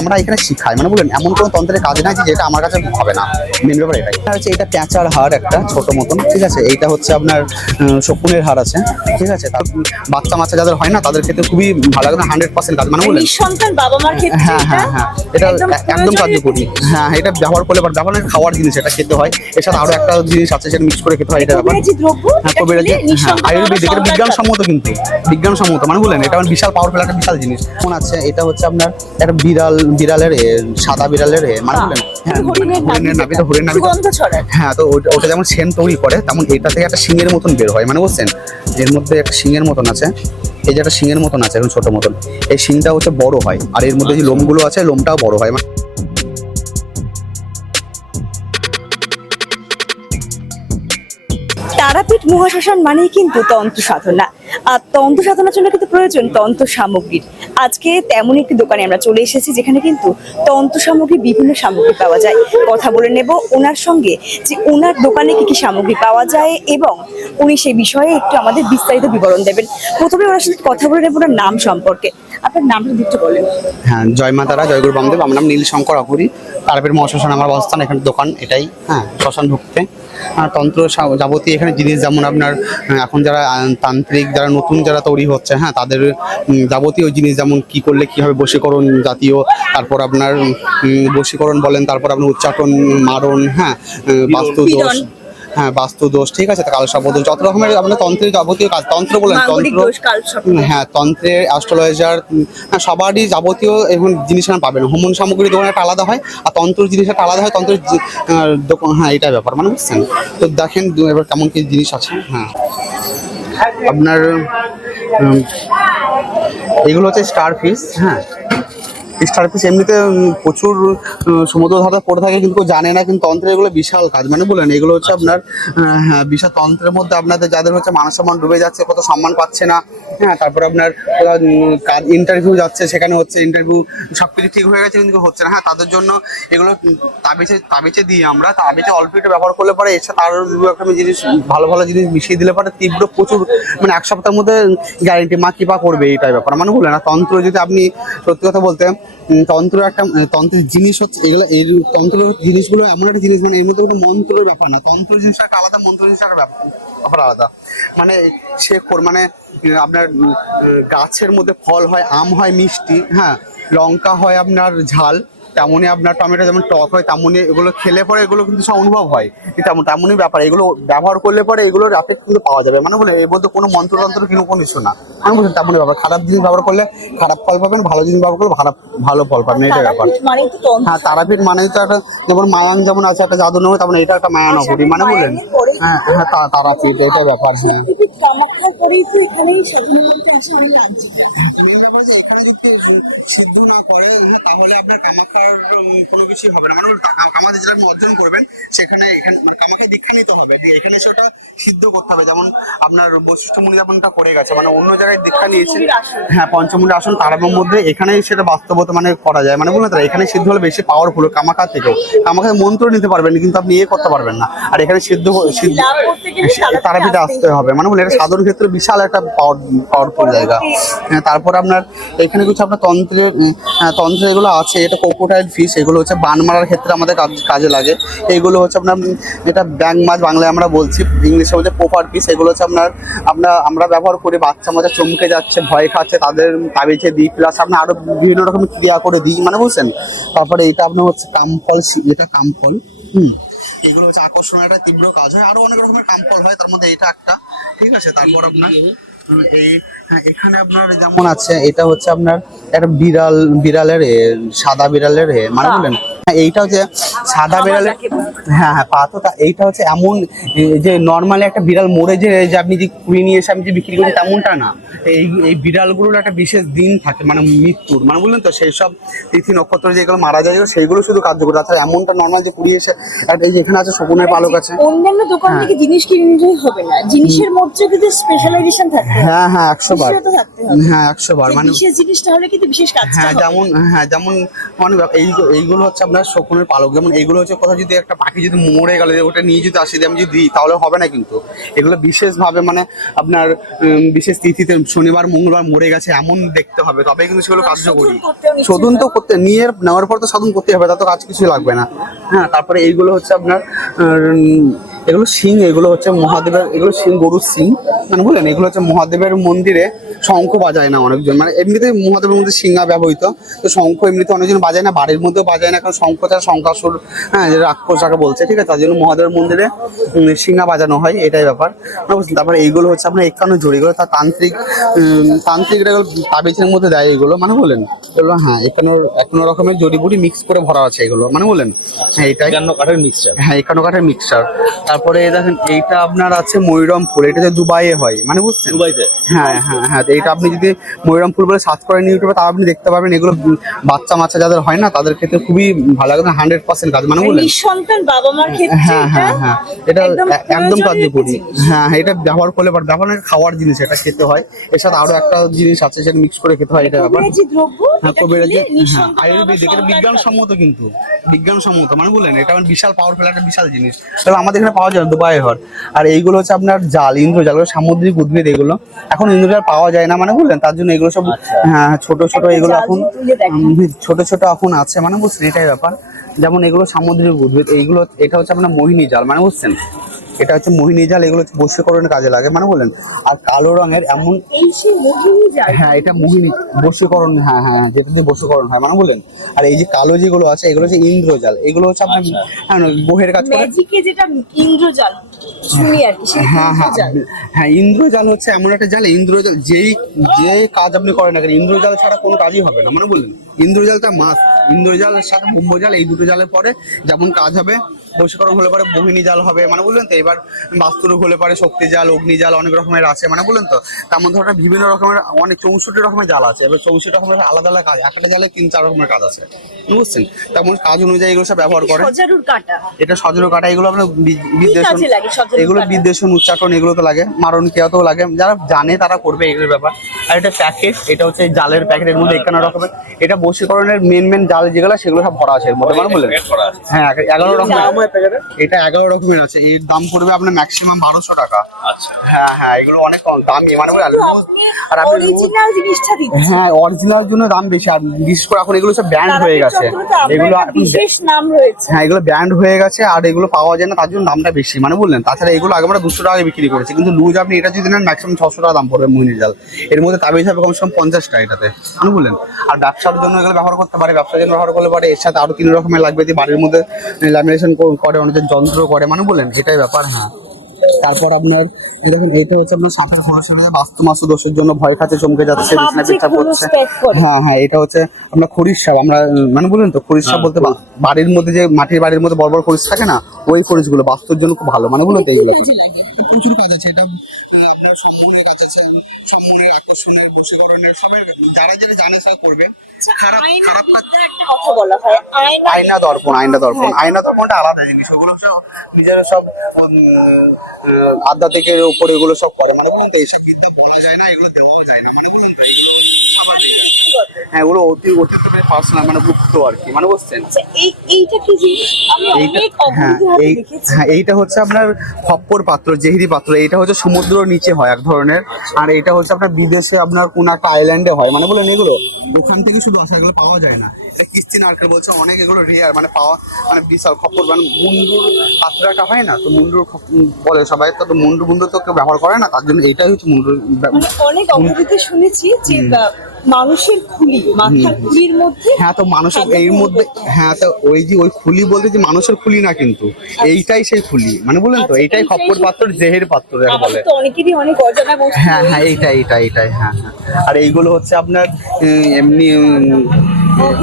আমরা এখানে শিখাই। মানে বলেন এমন কোনো তন্ত্রের কাজ নাই যে যেটা আমার কাছে হবে না। মেন ব্যাপার এটাই। এটা হচ্ছে এটা প্যাঁচার হাড় একটা ছোট মতন ঠিক আছে? এইটা হচ্ছে আপনার শকুনের হাড় আছে ঠিক আছে? তার বাচ্চা মাচ্চা যাদের হয় না তাদের ক্ষেত্রে খুবই ভালো একদম হান্ড্রেড পার্সেন্ট কাজ। মানে বলেন নিঃসন্তান বাবা মার ক্ষেত্রে হ্যাঁ হ্যাঁ হ্যাঁ। এটা একদম কার্যকরী। হ্যাঁ এটা ব্যবহার করলে পারে ব্যবহার খাওয়ার জিনিস এটা খেতে হয়। এর সাথে আরও একটা জিনিস আছে সেটা মিক্স করে খেতে হয় এটা ব্যাপার। হ্যাঁ কবিরাজি হ্যাঁ আয়ুর্বেদিক এটা বিজ্ঞানসম্মত কিন্তু বিজ্ঞানসম্মত। মানে বলেন এটা বিশাল পাওয়ারফুল একটা বিশাল জিনিস। মনে আছে? এটা হচ্ছে আপনার একটা বিড়াল বিড়ালের সাদা বিড়ালের মানে হ্যাঁ হরিণের নাভি তো হরিণের হ্যাঁ তো ওটা ওটা যেমন সেন তৈরি করে তেমন এটা থেকে একটা শিঙের মতন বের হয় মানে বুঝছেন? এর মধ্যে একটা শিঙের মতন আছে এই যে একটা শিঙের মতন আছে এখন ছোট মতন। এই শিংটা হচ্ছে বড় হয় আর এর মধ্যে যে লোমগুলো আছে লোমটাও বড় হয় মানে তারাপীঠ মহাশ্মশান মানেই কিন্তু তন্ত্র সাধনা আর তন্ত্র সাধনার জন্য কিন্তু প্রয়োজন তন্ত্র সামগ্রীর আজকে তেমন একটি দোকানে আমরা চলে এসেছি যেখানে কিন্তু তন্ত্র সামগ্রী, বিভিন্ন সামগ্রী পাওয়া যায়। কথা বলে নেব ওনার সঙ্গে যে ওনার দোকানে কি কি সামগ্রী পাওয়া যায় এবং উনি সেই বিষয়ে একটু আমাদের বিস্তারিত বিবরণ দেবেন। প্রথমে ওনার সাথে কথা বলে নেব ওনার নাম সম্পর্কে। আপনার নামটা দিতে বলেন। হ্যাঁ জয় মা তারা জয়গুরু বামদেব। আমার নাম নীল শঙ্কর অপুরি তারপরে মহাশ্মশান আমার অবস্থান এখানে দোকান এটাই। হ্যাঁ শ্মশান ঢুকতে। তন্ত্র যাবতীয় এখানে জিনিস যেমন আপনার এখন যারা তান্ত্রিক যারা নতুন যারা তৈরি হচ্ছে হ্যাঁ তাদের যাবতীয় জিনিস যেমন কি করলে কীভাবে বশীকরণ জাতীয় তারপর আপনার বশীকরণ বলেন তারপর আপনার উচ্চাটন মারণ হ্যাঁ বাস্তু দোষ। হ্যাঁ বাস্তু দোষ ঠিক আছে কাল দোষ যত রকমের আপনার তন্ত্রের যাবতীয় কাজ তন্ত্র বলেন তন্ত্র হ্যাঁ তন্ত্রের অ্যাস্ট্রোলজার হ্যাঁ সবারই যাবতীয় এখন জিনিস এখানে পাবেন। হোমন সামগ্রী দোকান একটা আলাদা হয় আর তন্ত্র জিনিস একটা আলাদা হয় তন্ত্রের দোকান হ্যাঁ এটা ব্যাপার মানে বুঝছেন? তো দেখেন এবার কেমন কি জিনিস আছে হ্যাঁ। আপনার এগুলো হচ্ছে স্টার ফিশ হ্যাঁ। স্টার ফিশ এমনিতে প্রচুর সমুদ্র ধারে পড়ে থাকে কিন্তু জানে না কিন্তু তন্ত্রের এগুলো বিশাল কাজ। মানে বলেন এগুলো হচ্ছে আপনার হ্যাঁ বিশাল তন্ত্রের মধ্যে আপনাদের যাদের হচ্ছে মান সম্মান ডুবে যাচ্ছে কত সম্মান পাচ্ছে না হ্যাঁ তারপর আপনার ইন্টারভিউ যাচ্ছে সেখানে হচ্ছে ইন্টারভিউ সব কিছু ঠিক হয়ে গেছে কিন্তু হচ্ছে না। হ্যাঁ তাদের জন্য এগুলো উম, তাবিজে তাবিজে দিই আমরা তাবিজে অল্প একটু ব্যবহার করলে পরে এসে তার দু একটা জিনিস ভালো ভালো জিনিস মিশিয়ে দিলে পরে তীব্র প্রচুর মানে এক সপ্তাহের মধ্যে গ্যারেন্টি মা কৃপা করবে এইটাই ব্যাপার। মানে বলে না তন্ত্র যদি আপনি সত্যি কথা বলতে তন্ত্র একটা তন্ত্রের জিনিস হচ্ছে, এগুলো, এই তন্ত্র জিনিসগুলো এমন একটা জিনিস মানে এর মধ্যে কোনো মন্ত্রের ব্যাপার না। তন্ত্র জিনিসটা একটা আলাদা মন্ত্র জিনিসটা একটা ব্যাপার আলাদা। মানে সে মানে আপনার গাছের মধ্যে ফল হয়, আম হয়, মিষ্টি হ্যাঁ লঙ্কা হয় আপনার ঝাল তেমনই আপনার টমেটো যেমন টক হয় তেমনই এগুলো খেলে পরে এগুলো কিন্তু সব অনুভব হয়। তেমন তেমনই ব্যাপার এগুলো ব্যবহার করলে পরে এগুলোর এফেক্ট কিন্তু পাওয়া যাবে। মানে বলে এর মধ্যে কোনো মন্ত্রতন্ত্র কিন্তু কোনো কিছু না। আমি বলছি তেমনই ব্যাপার খারাপ জিনিস ব্যবহার করলে খারাপ ফল পাবেন ভালো জিনিস ব্যবহার করলে ভালো ভালো ফল পাবেন এটা ব্যাপার। তন্ত্র। হ্যাঁ তারাপীঠ মানে তো একটা যেমন মায়াং যেমন আছে একটা জাদু নগর তেমন এটা একটা মায়ানগরী মানে বললেন হ্যাঁ হ্যাঁ তারাপীঠ এটা ব্যাপার হ্যাঁ। মেন এখানে যদি সিদ্ধ না করে তাহলে আপনার কামাখ্যার উম, কোনো কিছুই হবে না। মানে কামাতে যেটা আপনি অর্জন করবেন সেখানে এখানে মানে কামাখ্যায় দীক্ষা নিতে হবে। এখানে সেটা সিদ্ধ করতে হবে। যেমন আপনার বৈশিষ্ট্য যেমনটা করে গেছে মানে অন্য জায়গায় দীক্ষা নিয়েছে। পঞ্চমুণ্ডির আসন। হ্যাঁ পঞ্চমুন্ডি আসন তারাবের মধ্যে এখানেই সেটা বাস্তবতা মানে করা যায়। মানে বলুন তো এখানে সিদ্ধ হলে বেশি পাওয়ারফুল কামাখ্যা থেকেও। কামাখ্যায় মন্ত্র নিতে পারবেন কিন্তু আপনি ইয়ে করতে পারবেন না। আর এখানে সিদ্ধ সিদ্ধ তারাপীঠে আসতে হবে। মানে বলে এটা সাধন ক্ষেত্রে বিশাল একটা পাওয়ার পাওয়ারফুল জায়গা। হ্যাঁ, তারপর আপনার এখানে কিছু আপনার তন্ত্রের হ্যাঁ, তন্ত্রের এগুলো আছে এটা কোকোটাইল ফিশ এগুলো হচ্ছে বান মারার ক্ষেত্রে আমাদের কাজ- লাগে। এইগুলো হচ্ছে আপনার এটা ব্যাং মাছ বাংলায় আমরা বলছি, ইংলিশে হচ্ছে পোপার পিস এগুলো হচ্ছে আপনার, আমরা আমরা ব্যবহার করি, বাচ্চা মাঝে চমকে যাচ্ছে, ভয় খাচ্ছে, তাদের তাবিজে দিই প্লাস আপনার আরও বিভিন্ন রকম ক্রিয়া করে দিই মানে বুঝছেন? তারপরে এটা আপনার হচ্ছে কামফল এটা কামফল, হুম। এগুলো হচ্ছে আকর্ষণের একটা তীব্র কাজ হয়, আরও অনেক রকমের কামফল হয়, তার মধ্যে এটা একটা, ঠিক আছে? তারপর আপনার, এই এখানে আপনার যেমন আছে এটা হচ্ছে আপনার একটা বিড়াল বিড়ালের সাদা বিড়ালের মানে পা। হ্যাঁ, এইটা হচ্ছে সাদা বিড়ালের হ্যাঁ হ্যাঁ পা তো তা- এইটা হচ্ছে এমন যে নর্মালি একটা বিড়াল মরে যে যে আপনি যে কুড়ি নিয়ে এসে আমি যে বিক্রি করি তেমনটা না। এই এই বিড়ালগুলোর একটা বিশেষ দিন থাকে মানে মৃত্যুর। মানে বললেন তো সেই সব তিথি নক্ষত্র যেগুলো মারা যায় সেইগুলো শুধু কার্যকর। তাছাড়া এমনটা নর্মাল যে কুড়িয়ে এসে একটা এই যে এখানে আছে শকুনের পালক আছে। অন্যান্য দোকান হ্যাঁ। থেকে জিনিস কিনে হবে না। জিনিসের মধ্যে কিন্তু স্পেশালাইজেশন হবে হ্যাঁ হ্যাঁ একশো বার। হ্যাঁ একশো বার। মানে বিশেষ জিনিসটা হলে কিন্তু বিশেষ কাজটা হ্যাঁ যেমন হ্যাঁ যেমন মানে এই এইগুলো হচ্ছে আপনার শকুনের পালক। যেমন এইগুলো হচ্ছে কোথাও যদি একটা পাখি যদি মরে গেলে ওটা নিয়ে যদি আসি আমি যদি দিই তাহলে হবে না কিন্তু। এগুলো বিশেষভাবে মানে আপনার বিশেষ তিথিতে শনিবার মঙ্গলবার মরে গেছে এমন দেখতে হবে। তবে কিন্তু সেগুলো কার্যকরী। শোধন শোধন তো করতে নিয়ে নেওয়ার পর তো সাধন করতে হবে তা তো কাজ কিছু লাগবে না। হ্যাঁ তারপরে এইগুলো হচ্ছে আপনার এগুলো সিং এগুলো হচ্ছে মহাদেবের এগুলো সিং গরুর সিং। মানে বুঝলেন এগুলো হচ্ছে মহাদেবের মন্দিরে শঙ্খ বাজায় না অনেকজন। মানে এমনিতে মহাদেবের মধ্যে সিংহা ব্যবহৃত তো শঙ্খ এমনিতে অনেকজন বাজায় না বাড়ির মধ্যেও বাজায় না কারণ শঙ্খ ছাড়া শঙ্কাসুর হ্যাঁ রাক্ষস যাকে বলছে ঠিক আছে? তার জন্য মহাদেবের মন্দিরে সিংহা বাজানো হয় এটাই ব্যাপার। বুঝলেন? তারপরে এইগুলো হচ্ছে আপনার একান্ন জড়ি এগুলো তার তান্ত্রিক তান্ত্রিক এগুলো তাবিজের মধ্যে দেয় এগুলো মানে বলেন? এগুলো হ্যাঁ একান্ন একান্ন রকমের জড়িবুটি মিক্স করে ভরা আছে এগুলো মানে বলেন? হ্যাঁ এটাই। একান্ন কাঠের মিক্সচার হ্যাঁ একান্ন কাঠের মিক্সচার তারপরে দেখেন এইটা আপনার আছে ময়ূরম ফুল এটা যে দুবাইয়ে হয় মানে বুঝছেন? দুবাইতে? হ্যাঁ হ্যাঁ হ্যাঁ তো এটা আপনি যদি ময়ূরম ফুল বলে সার্চ করেন ইউটিউবে তাও আপনি দেখতে পাবেন এগুলো বাচ্চা মাচ্চা যাদের হয় না তাদের ক্ষেত্রে খুবই ভালো লাগে। হান্ড্রেড পার্সেন্ট কাজ। মানে বললেন? নিঃসন্তান বাবা মার ক্ষেত্রে হ্যাঁ হ্যাঁ হ্যাঁ। এটা একদম কার্যকরী। হ্যাঁ হ্যাঁ, এটা ব্যবহার করলে পারে ব্যবহার মানে খাওয়ার জিনিস এটা খেতে হয়। এর সাথে আরও একটা জিনিস আছে সেটা মিক্স করে খেতে হয় এটা ব্যাপার। হ্যাঁ কবিরাজি হ্যাঁ আয়ুর্বেদিক এটা বিজ্ঞানসম্মত কিন্তু বিজ্ঞানসম্মত। মানে বললেন এটা মানে বিশাল পাওয়ারফুল একটা বিশাল জিনিস। তবে আমাদের এখানে পাওয়া যায় দুবাই হর আর এইগুলো হচ্ছে আপনার জাল ইন্দ্রজাল সামুদ্রিক উদ্ভিদ এগুলো। এখন ইন্দ্রজাল পাওয়া যায় না মানে বললেন তার জন্য এগুলো সব হ্যাঁ ছোট ছোট এগুলো এখন যদি তুলে দেখেন। উম, ছোট ছোট এখন আছে মানে বুঝছেন এটাই ব্যাপার। যেমন এগুলো সামুদ্রিক উদ্ভিদ এইগুলো এটা হচ্ছে আপনার মোহিনী জাল মানে বুঝছেন? এটা হচ্ছে মোহিনী জাল এগুলো হচ্ছে বশীকরণের কাজে লাগে। মানে বলেন আর কালো রঙের এমন হ্যাঁ এটা মোহিনী বশীকরণ হ্যাঁ হ্যাঁ যেটা দিয়ে বশীকরণ হয়। মানে বলেন আর এই যে কালো যেগুলো আছে এগুলো হচ্ছে ইন্দ্রজাল এগুলো হচ্ছে আপনার হ্যাঁ বহের কাজ করে ম্যাজিকে যেটা ইন্দ্রজাল শুনি আর কি হ্যাঁ হ্যাঁ ইন্দ্রজাল হ্যাঁ ইন্দ্রজাল হচ্ছে এমন একটা জাল। ইন্দ্রজাল যেই যে কাজ আপনি করেন না কেন ইন্দ্রজাল ছাড়া কোনো কাজই হবে না। মানে বললেন ইন্দ্রজালটা মাস ইন্দ্রজালের সাথে ব্রহ্মজাল এই দুটো জালের পরে যেমন কাজ হবে বশীকরণ হলে পরে মোহিনী জাল হবে মানে বললেন তো এবার বাস্তুরূপ হলে পরে শক্তি জাল অগ্নি জাল অনেক রকমের আছে মানে বললেন তো তার মধ্যে ওটা বিভিন্ন রকমের অনেক চৌষট্টি রকমের জাল আছে এবার চৌষট্টি রকমের আলাদা আলাদা কাজ একটা জালে তিন চার রকমের কাজ আছে বুঝছেন? তেমন কাজ অনুযায়ী এগুলো সব ব্যবহার করে কাটা। এটা সজনো কাটা এগুলো আপনার বিদ্বেষণ লাগে এগুলো? বিদ্বেষণ উচ্চাটন এগুলো তো লাগে মারণ কেয়াতেও লাগে যারা জানে তারা করবে এগুলোর ব্যাপার। আর এটা প্যাকেট এটা হচ্ছে জালের প্যাকেটের মধ্যে একান্ন রকমের। এটা বশীকরণের মেন মেন জাল যেগুলো সেগুলো সব ভরা আছে এর মধ্যে মানে বললেন? আছে। হ্যাঁ এগারো রকমের। এটা এগারো রকমের আছে। এর দাম পড়বে আপনার ম্যাক্সিমাম বারোশো টাকা। আচ্ছা। হ্যাঁ হ্যাঁ এগুলো অনেক কম দামি। মানে বলে কিন্তু রোজ- আপনি আর অরিজিনাল জিনিসটা দিচ্ছেন। হ্যাঁ অরিজিনাল জন্য দাম বেশি। আর বিশেষ করে এখন এগুলো সব ব্যান্ড হয়ে গেছে। এগুলো এগুলো একটা এখন বিশেষ নাম রয়েছে। হ্যাঁ এগুলো ব্যান্ড হয়ে গেছে। আর এগুলো পাওয়া যায় না তার জন্য দামটা বেশি। মানে বললেন তাছাড়া এগুলো আগে আমরা দুশো টাকা বিক্রি করেছি। কিন্তু লুজ আপনি এটা যদি নেন ম্যাক্সিমাম ছশো টাকা দাম পড়বে মোহিনী জাল এর মধ্যে তাবিজ হবে কমসে কম পঞ্চাশ টাকা এটাতে। মানে বললেন আর ব্যবসার জন্য এগুলো ব্যবহার করতে পারে ব্যবসার জন্য ব্যবহার করলে পারে এর সাথে আরও তিন রকমের লাগবে। যে বাড়ির মধ্যে ল্যামিনেশন করে অনেকে যন্ত্র করে মানে বলেন সেটাই ব্যাপার হ্যাঁ। তারপর আপনার দেখুন এইটা হচ্ছে আপনার সাঁতার খোলসের মধ্যে বাস্তু মাসু দোষের জন্য ভয় খাতে চমকে যাচ্ছে বিছনা পিঠা করছে। হ্যাঁ হ্যাঁ এটা হচ্ছে আমরা খরিশ সাপ। আমরা মানে বললেন তো খরিশ সাপ বলতে বাড়ির মধ্যে যে মাটির বাড়ির মধ্যে বড় বড় খরিশ থাকে না ওই খরিশগুলো বাস্তুর জন্য খুব ভালো মানে বলুন তো এইগুলো। প্রচুর কাজ আছে এটা মানে আপনার সম্মনের কাজ আছে সম্মনের আকর্ষণের বশীকরণের সবের যারা যারা জানে তারা করবে। খারাপ আয়না খারাপ একটা কথা বলা হয়। আয়না আয়না দর্পণ আয়না দর্পণ। আয়না দর্পণটা আলাদা জিনিস ওগুলো সব নিজেরা সব আধ্যাত্মিকের উপরে এগুলো সব করে। মানে বলুন তো, এইসব বিদ্যা বলা যায় না, এগুলো দেওয়াও যায় না। মানে বলুন তো, এগুলো স্বাভাবিক হ্যাঁ এগুলো অতি অত্যন্ত পার্সোনাল মানে গুপ্ত আর কি। মানে বুঝছেন আচ্ছা, এই এইটা কি জিনিস হ্যাঁ হ্যাঁ এইটা হচ্ছে আপনার খপ্পর পাত্র জেহিরি পাত্র। এইটা হচ্ছে সমুদ্র নিচে হয় এক ধরনের। আর এটা হচ্ছে আপনার বিদেশে আপনার কোন একটা আইল্যান্ডে হয়। মানে বলেন এগুলো ওখান থেকে শুধু আসা এগুলো পাওয়া যায় না। এটা কিস্তি নারকেল বলছে অনেক এগুলো রেয়ার মানে পাওয়া মানে বিশাল খপ্পর। মানে মুন্ডুর পাত্রাটা হয় না তো মুন্ডুর বলে সবাই তো মুন্ডু মুন্ডু তো কেউ ব্যবহার করে না তার জন্য এটাই হচ্ছে মুন্ডুর মানে অনেক অবৈধতে শুনেছি যে মানুষের খুলি মাথার খুলির মধ্যে হ্যাঁ তো মানুষের এর মধ্যে হ্যাঁ তো ওই যে ওই খুলি বলতে যে মানুষের খুলি না কিন্তু। এইটাই সেই খুলি। মানে বলেন তো আচ্ছা, এইটাই খপ্পর পাত্র জেহের পাত্র যাকে বলে। তো অনেকেরই অনেক অজানা বস্তু। হ্যাঁ হ্যাঁ এইটাই এইটাই এইটাই হ্যাঁ হ্যাঁ। আর এইগুলো হচ্ছে আপনার এমনি উম,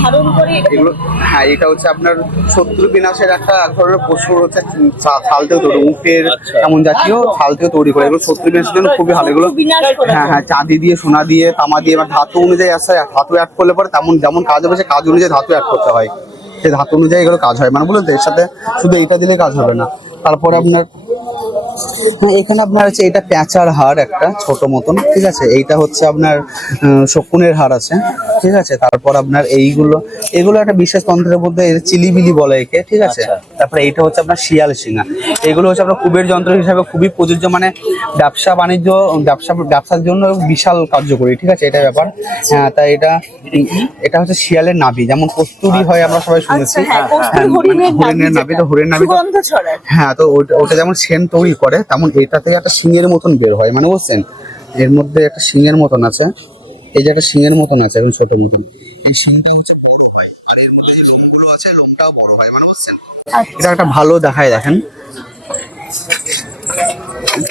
ধারণ করে এগুলো হ্যাঁ এটা হচ্ছে আপনার শত্রু বিনাশের একটা এক ধরনের পশু হচ্ছে ছাল থেকে তৈরি উটের আচ্ছা। এমন জাতীয় ছাল থেকে তৈরি করে। এগুলো শত্রু বিনাশের জন্য খুবই ভালো। এগুলো হ্যাঁ হ্যাঁ চাঁদি দিয়ে সোনা দিয়ে তামা দিয়ে এবার ধাতু অনুযায়ী আসে ধাতু অ্যাড করলে পরে তেমন যেমন কাজ হবে সে কাজ অনুযায়ী ধাতু অ্যাড করতে হয়। সেই ধাতু অনুযায়ী এগুলো কাজ হয়। মানে বলুন তো এর সাথে শুধু এটা দিলে কাজ হবে না। তারপরে আপনার হ্যাঁ এখানে আপনার হচ্ছে এটা প্যাঁচার হার একটা ছোট মতন ঠিক আছে? এইটা হচ্ছে আপনার শকুনের হার আছে ঠিক আছে? তারপর আপনার এইগুলো এগুলো একটা বিশেষ তন্ত্রের মধ্যে চিলিবিলি বলে একে ঠিক আছে? আচ্ছা। তারপরে এইটা হচ্ছে আপনার শিয়াল সিঙ্গা এগুলো হচ্ছে আপনার কুবের যন্ত্র হিসাবে খুবই প্রযোজ্য মানে ব্যবসা বাণিজ্য ব্যবসা ব্যবসার জন্য বিশাল কার্যকরী ঠিক আছে? এটা ব্যাপার। হ্যাঁ তাই এটা এটা হচ্ছে শিয়ালের নাভি যেমন কস্তুরি হয় আমরা সবাই শুনেছি। আচ্ছা হ্যাঁ কস্তুরি হ্যাঁ, মানে হরিণের নাভি তো হরিণের নাভি তো হ্যাঁ তো ওটা ওটা যেমন সেন তৈরি করে তেমন এটা থেকে একটা শিঙের মতন বের হয় মানে বুঝছেন এর মধ্যে একটা শিঙের মতন আছে এই যে একটা শিঙের মতন আছে এখন ছোট মতন। এই শিংটা হচ্ছে বড় হয় আর এর মধ্যে যে লোমগুলো আছে লোমটাও বড় হয় মানে বুঝছেন এটা একটা ভালো দেখায় দেখেন।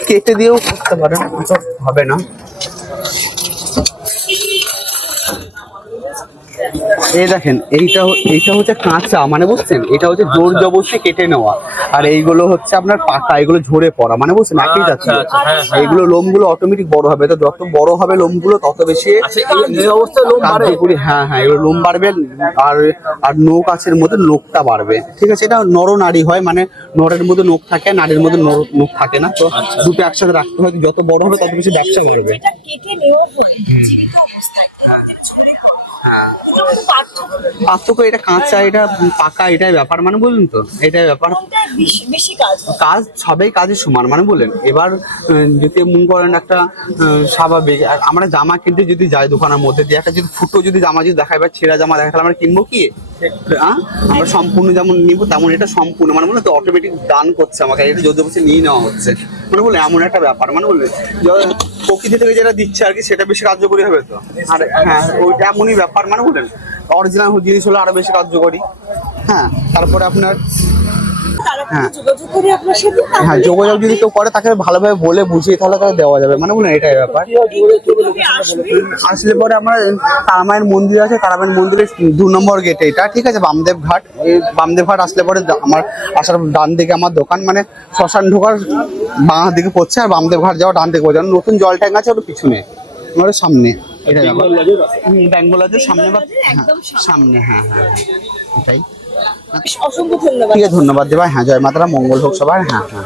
কেটে দিয়েও করতে পারেন হবে না। এই দেখেন এইটা এইটা হচ্ছে কাঁচা মানে বুঝছেন? এটা হচ্ছে জোর জবরদস্তি কেটে নেওয়া। আর এইগুলো হচ্ছে আপনার পাকা এগুলো ঝরে পড়া মানে বুঝছেন? একই আচ্ছা, জাতীয়। আচ্ছা, হ্যাঁ, হ্যাঁ। এইগুলো লোমগুলো অটোমেটিক বড় হবে। তো যত বড় হবে লোমগুলো তত বেশি আচ্ছা হ্যাঁ হ্যাঁ এগুলো লোম বাড়বে আর আর নখ আছে মধ্যে নখটা বাড়বে। ঠিক আছে এটা নর নারী হয় মানে নরের মধ্যে নখ থাকে নারীর মধ্যে নর- নখ থাকে না। তো আচ্ছা। দুটো একসাথে রাখতে হয় যত বড় হবে তত বেশি ব্যবসা করবে পার্থক্য। এটা কাঁচা এটা পাকা এটাই ব্যাপার মানে বলুন তো এটাই ব্যাপার কাজ সবাই কাজে সমান মানে বলেন এবার যদি মন করেন একটা স্বাভাবিক আর আমরা জামা কিনতে যদি যাই দোকানের মধ্যে দিয়ে একটা যদি ফুটো যদি জামা যদি দেখায় বা ছেঁড়া জামা দেখায় তাহলে আমরা কিনবো কি? আমরা সম্পূর্ণ যেমন নিব, তেমন এটা সম্পূর্ণ। মানে বলে তো অটোমেটিক দান করছে আমাকে। এটা যদি বসে নিয়ে নেওয়া হচ্ছে। মানে বলে এমন একটা ব্যাপার। মানে বললে প্রকৃতি থেকে যেটা দিচ্ছে আর কি, সেটা বেশি কার্যকরী হবে তো? আর হ্যাঁ ওইটা এমনই ব্যাপার। মানে বলেন অরিজিনাল জিনিস হলে আরও বেশি কার্যকরী। হ্যাঁ তারপরে আপনার হ্যাঁ। যোগাযোগ করে আপনার সাথে হ্যাঁ যোগাযোগ যদি কেউ করে তাকে ভালোভাবে বলে বুঝিয়ে তাহলে তাকে দেওয়া যাবে। মানে বলুন এটাই ব্যাপার। আসলে পরে আমরা তারামায়ের মন্দির আছে তারামায়ের মন্দিরের দু নম্বর গেটে এটা। ঠিক আছে বামদেব ঘাট। বামদেব ঘাট আসলে পরে আমার আসার ডান দিকে আমার দোকান মানে শ্মশান ঢোকার বাঁ দিকে পড়ছে আর বামদেব ঘাট যাওয়া ডান দিকে পড়ছে। আর নতুন জল ট্যাঙ্ক আছে ওটা পিছনে। আমার সামনে। এটা ব্যাপার। বেঙ্গল সামনে বা হ্যাঁ, সামনে হ্যাঁ হ্যাঁ। এটাই। অসংখ্য ধন্যবাদ। ঠিক আছে ধন্যবাদ দেবাই হ্যাঁ জয় মাতারা মঙ্গল হোক সবার। হ্যাঁ হ্যাঁ।